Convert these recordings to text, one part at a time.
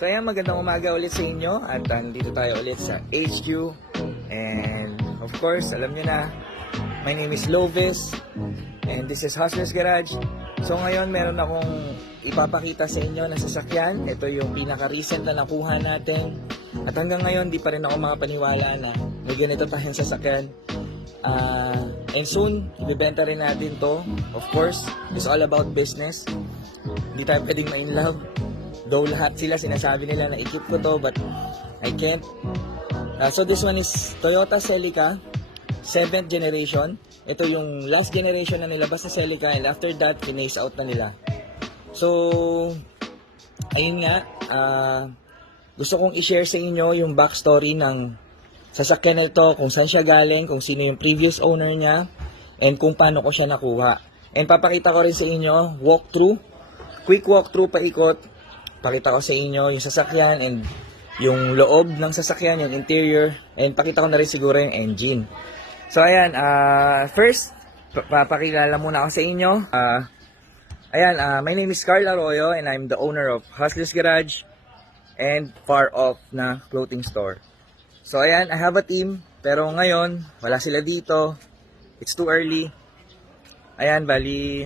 So ayan, magandang umaga ulit sa inyo at nandito tayo ulit sa HQ. And of course, alam nyo na, my name is Lovis and this is Hustler's Garage. So ngayon meron akong ipapakita sa inyo na sasakyan. Ito yung pinaka-recent na nakuha natin. At hanggang ngayon, di pa rin ako makapaniwala na may ganito tayong sasakyan. And soon, ibibenta rin natin to. Of course, it's all about business. Hindi tayo pwedeng ma-in love. Though lahat sila sinasabi nila na i-keep ko to, but I can't. So this one is Toyota Celica 7th generation. Ito yung last generation na nilabas na Celica, and after that, finase out na nila. So, ayun nga, gusto kong i-share sa inyo yung backstory ng sasakyan na ito, kung saan siya galing, kung sino yung previous owner niya, and kung paano ko siya nakuha. And papakita ko rin sa inyo, quick walkthrough paikot. Pakita ko sa inyo yung sasakyan and yung loob ng sasakyan, yung interior, and pakita ko na rin siguro yung engine. So ayan, first, papakilala muna ako sa inyo. My name is Carl Arroyo and I'm the owner of Hustler's Garage and Far Off na clothing store. So ayan, I have a team, pero ngayon, wala sila dito. It's too early. Ayan, bali,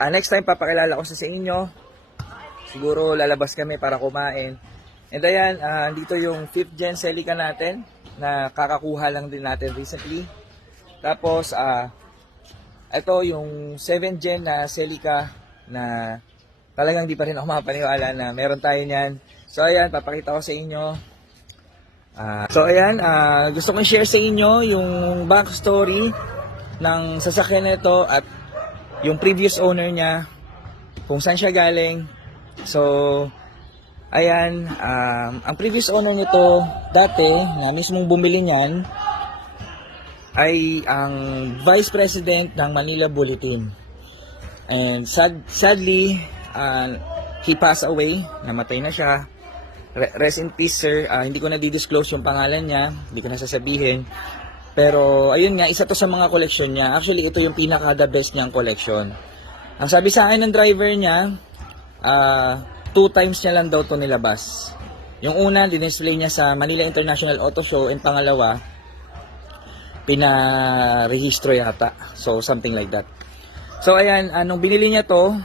next time papakilala ko sa inyo. Siguro lalabas kami para kumain. And ayan, dito yung 5th gen Celica natin na kakakuha lang din natin recently. Tapos, ito yung 7th gen na Celica na talagang di pa rin ako makapaniwala na meron tayo niyan. So ayan, papakita ko sa inyo. Gusto kong share sa inyo yung backstory ng sasakyan na ito at yung previous owner niya, kung saan siya galing. So, ayan, ang previous owner nito dati, na mismong bumili niyan, ay ang Vice President ng Manila Bulletin. And sadly, he passed away, namatay na siya. Rest in peace, sir. Hindi ko na di-disclose yung pangalan niya, hindi ko na sasabihin. Pero, ayun nga, isa to sa mga collection niya. Actually, ito yung pinaka-the best niyang collection. Ang sabi sa akin ng driver niya, 2 times niya lang daw to nilabas. Yung una, dinisplay niya sa Manila International Auto Show, and pangalawa, pinarehistro yata. So, something like that. So, ayan, nung binili niya to,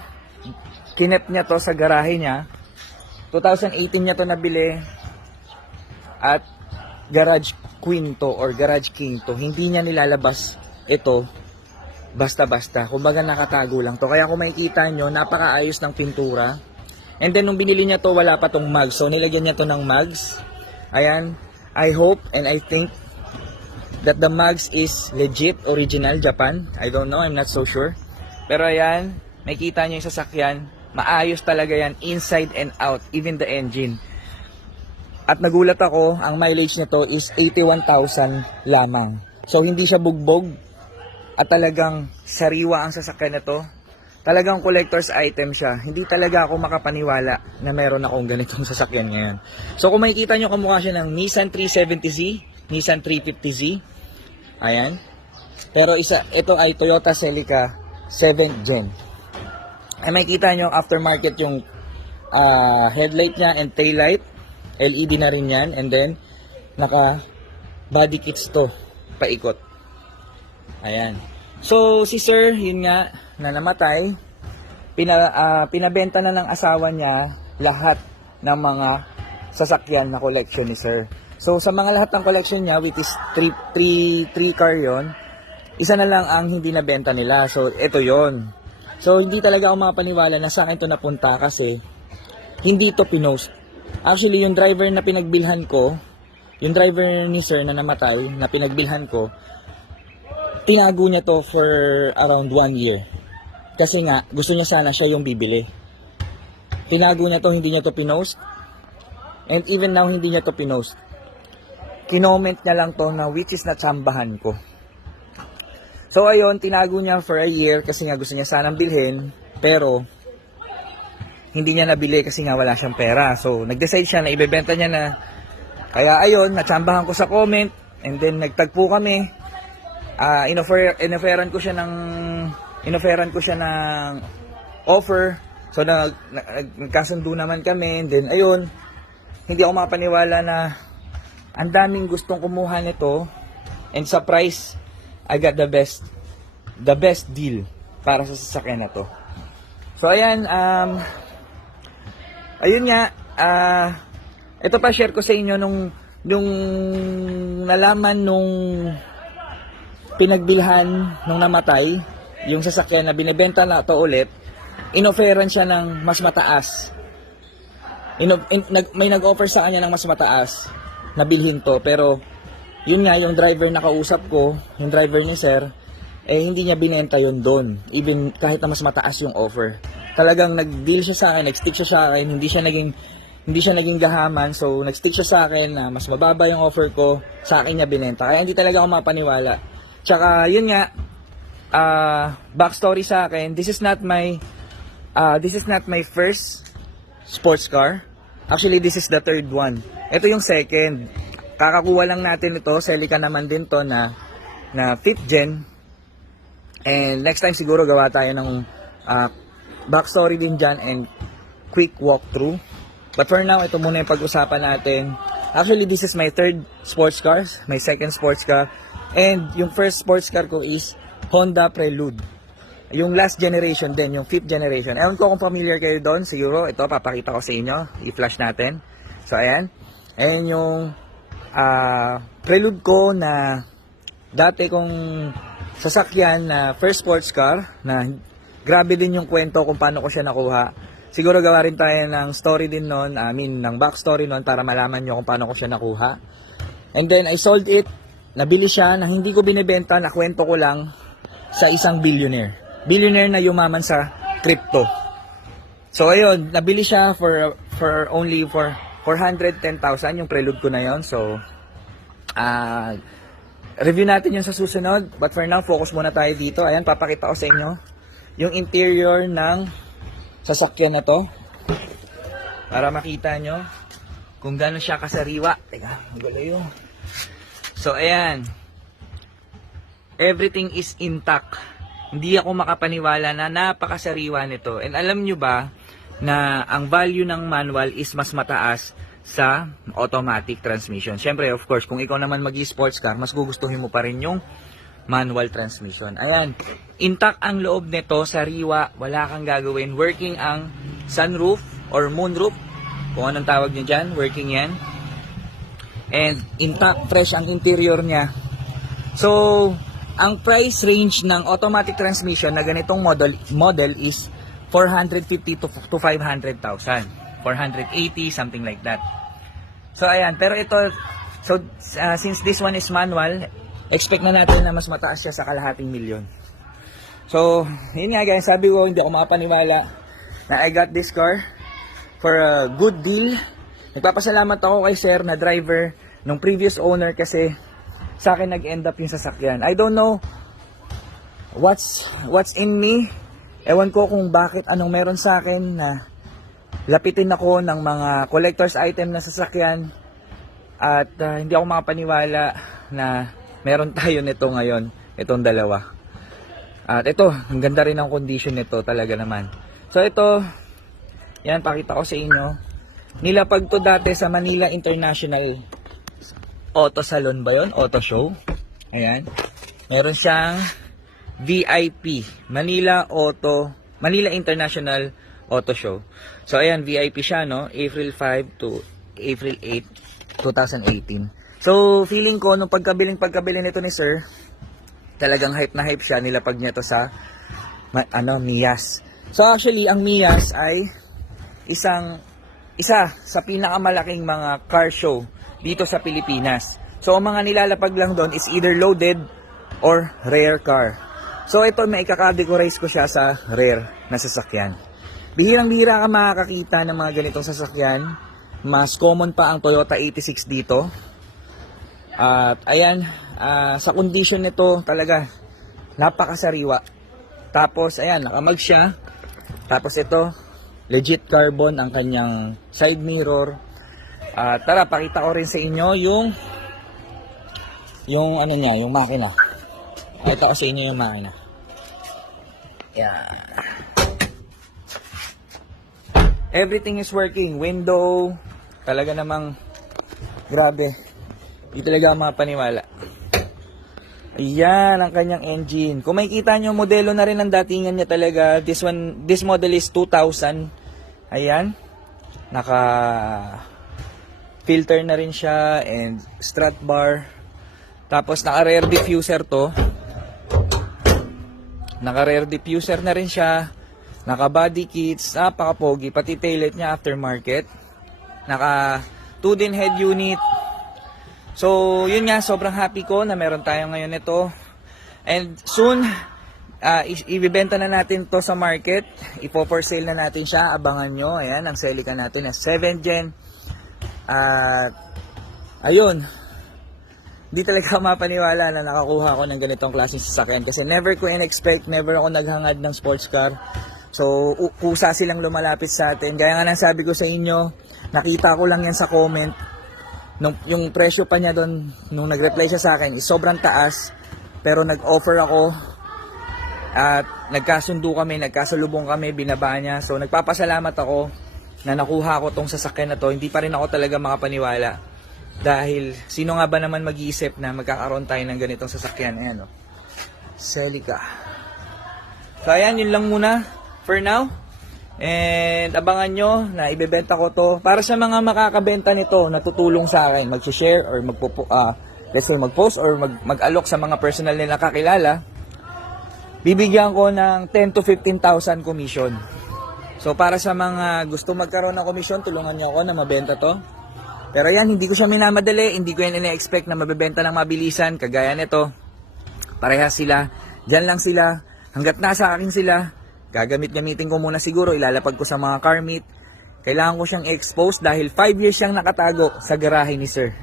kinep niya to sa garahe niya. 2018 niya to nabili. At Garage Queen to, or Garage King to. Hindi niya nilalabas ito basta-basta. Kumbaga nakatago lang to. Kaya kung makikita nyo, napakaayos ng pintura. And then nung binili niya to, wala pa tong mags. So nilagyan niya to ng mags. Ayan. I hope and I think that the mags is legit, original, Japan. I don't know, I'm not so sure. Pero ayan, makikita nyo yung sasakyan. Maayos talaga yan, inside and out, even the engine. At nagulat ako, ang mileage nito is 81,000 lamang. So hindi siya bugbog. At talagang sariwa ang sasakyan na to. Talagang collector's item siya. Hindi talaga ako makapaniwala na meron akong ganitong sasakyan ngayon. So kung makikita nyo, kamukha siya ng Nissan 370Z, Nissan 350Z. Ayan. Pero ito ay Toyota Celica 7th gen. Ay makikita nyo aftermarket yung headlight niya and taillight. LED na rin yan. And then naka body kits to paikot. Ayan. So, si sir, yun nga, na namatay, pinabenta na ng asawa niya lahat ng mga sasakyan na collection ni sir. So, sa mga lahat ng collection niya, which is 3 car yon, isa na lang ang hindi nabenta nila. So, ito yon. So, hindi talaga ako makapaniwala na sa akin ito napunta kasi hindi ito pinost. Actually, yung driver na pinagbilhan ko, yung driver ni sir na namatay, na pinagbilhan ko, tinago niya to for around 1 year. Kasi nga, gusto niya sana siya yung bibili. Tinago niya to, hindi niya to pinost. And even now, hindi niya to pinost. Kinoment niya lang to na which is natsambahan ko. So ayun, tinago niya for a year kasi nga gusto niya sanang bilhin. Pero, hindi niya nabili kasi nga wala siyang pera. So, nag-decide siya na ibebenta niya na. Kaya ayun, natsambahan ko sa comment. And then, nagtagpo kami. Inoferan ko siya ng offer. So nagkasundo naman kami, and then ayun, hindi ako mapaniwala na ang daming gustong kumuha nito, and sa price, I got the best deal para sa sasakyan na to. So ayan, ayun nga, ito pa share ko sa inyo nung nalaman nung pinagbilhan nung namatay, yung sasakyan na binibenta na to ulit, inofferan siya ng mas mataas. May nag-offer sa kanya ng mas mataas na bilhin to, pero yun nga, yung driver na kausap ko, yung driver ni sir, hindi niya binenta yun doon, even kahit na mas mataas yung offer. Talagang nag-deal siya sa akin, nag-stick siya sa akin, hindi siya naging gahaman, so nag-stick siya sa akin na mas mababa yung offer ko, sa akin niya binenta. Kaya hindi talaga ako mapaniwala. Tsaka yun nga, backstory sa akin, this is not my first sports car. Actually, this is the third one. Ito yung second. Kakakuha lang natin ito, Celica naman din to na 5th gen. And next time siguro gawa tayo ng backstory din dyan and quick walkthrough. But for now, ito muna yung pag-usapan natin. Actually, this is my third sports car, my second sports car. And yung first sports car ko is Honda Prelude. Yung last generation din, yung 5th generation. Ewan ko kung familiar kayo doon, siguro ito papakita ko sa inyo, i-flash natin. So ayan. Ayan yung Prelude ko na dati kong sasakyan na first sports car na grabe din yung kwento kung paano ko siya nakuha. Siguro gawa rin tayo ng story din noon, ng backstory noon para malaman nyo kung paano ko siya nakuha. And then I sold it, nabili siya na hindi ko binibenta, na kwento ko lang sa isang billionaire. Billionaire na yumaman sa crypto. So ayun, nabili siya for only 410,000 yung Prelude ko na yon. So review natin yun sa susunod, but for now focus muna tayo dito. Ayan, papakita ko sa inyo yung interior ng sasakyan na to para makita nyo kung gaano siya kasariwa. Teka, magulo yun. So ayan, everything is intact. Hindi ako makapaniwala na napakasariwa nito. And alam nyo ba na ang value ng manual is mas mataas sa automatic transmission. Siyempre, of course, kung ikaw naman mag-sports car, mas gugustuhin mo pa rin yung manual transmission. Ayan, intact ang loob nito, sariwa, wala kang gagawin. Working ang sunroof or moonroof, kung anong tawag nyo dyan, working yan. And intact, fresh ang interior niya. So, ang price range ng automatic transmission na ganitong model is 450 to 500,000. 480, something like that. So, ayan. Pero ito, since this one is manual, expect na natin na mas mataas siya sa kalahating milyon. So, yun nga guys, sabi ko, hindi ako makapaniwala na I got this car for a good deal. Nagpapasalamat ako kay sir na driver nung previous owner kasi sa akin nag-end up yung sasakyan. I don't know what's in me. Ewan ko kung bakit, anong meron sa akin na lapitin ako ng mga collector's item na sasakyan. At hindi ako makapaniwala na meron tayo nito ngayon, itong dalawa. At ito, ang ganda rin ang condition nito talaga naman. So ito, yan, pakita ko sa inyo. Nilapag to dati sa Manila International Auto Salon ba yun? Auto Show. Ayan. Meron siyang VIP. Manila International Auto Show. So, ayan, VIP siya, no? April 5 to April 8, 2018. So, feeling ko, nung pagkabili nito ni sir, talagang hype na hype siya. Nilapag niya to sa, Miyas. So, actually, ang Miyas ay isa sa pinakamalaking mga car show dito sa Pilipinas. So, ang mga nilalapag lang doon is either loaded or rare car. So, ito may ikakategorize ko siya sa rare na sasakyan. Bihirang-bihira ka makakakita ng mga ganitong sasakyan. Mas common pa ang Toyota 86 dito. At ayan, sa condition nito talaga napakasariwa. Tapos, ayan, nakamag siya. Tapos ito, legit carbon ang kanyang side mirror. Tara, pakita ko rin sa inyo yung ano niya, yung makina. Pakita ko sa inyo yung makina. Yan. Everything is working. Window, Talaga namang grabe. Di talaga mapaniwala. Ayan ang kanyang engine. Kung makikita nyo, modelo na rin ang datingan niya talaga. This model is 2000. Ayan. Naka filter na rin siya and strut bar. Tapos naka rear diffuser to. Naka rear diffuser na rin siya. Naka body kits. Napaka-pogi. Pati taillight niya aftermarket. Naka 2-din head unit. So, yun nga, sobrang happy ko na meron tayo ngayon ito. And soon, ibibenta na natin to sa market. Ipo-for sale na natin siya. Abangan nyo. Ayan, ang Celica natin na 7th gen. At, ayun. Di talaga mapaniwala na nakakuha ko ng ganitong klaseng sasakyan. Kasi never ko in-expect, never ako naghangad ng sports car. So, kusa silang lumalapit sa atin. Gaya nga nang sabi ko sa inyo, nakita ko lang yan sa comment. Yung presyo pa niya doon, nung nag-reply siya sa akin, is sobrang taas. Pero nag-offer ako at nagkasundo kami, nagkasalubong kami, binaba niya. So nagpapasalamat ako na nakuha ko tong sasakyan na to. Hindi pa rin ako talaga makapaniwala. Dahil sino nga ba naman mag-iisip na magkakaroon tayo ng ganitong sasakyan? Ayan o. Celica. So ayan, yun lang muna for now. And abangan nyo na ibebenta ko to para sa mga makakabenta nito na tutulong sa akin, mag-share or let's say mag-post or mag-alok sa mga personal na nakakilala. Bibigyan ko ng 10 to 15,000 commission. So para sa mga gusto magkaroon ng commission, tulungan nyo ako na mabenta to. Pero yan, hindi ko siya minamadali, hindi ko yan ina-expect na mabebenta ng mabilisan, kagaya nito. Parehas sila, dyan lang sila, hanggat nasa akin sila. Gamitin ko muna siguro, ilalapag ko sa mga car meet. Kailangan ko siyang expose dahil 5 years siyang nakatago sa garahe ni sir.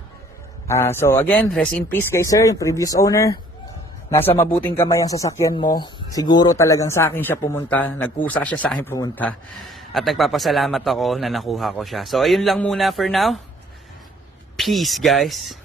So again, rest in peace kay sir, yung previous owner. Nasa mabuting kamay ang sasakyan mo. Siguro talagang sa akin siya pumunta. Nagkusa siya sa akin pumunta. At nagpapasalamat ako na nakuha ko siya. So ayun lang muna for now. Peace guys.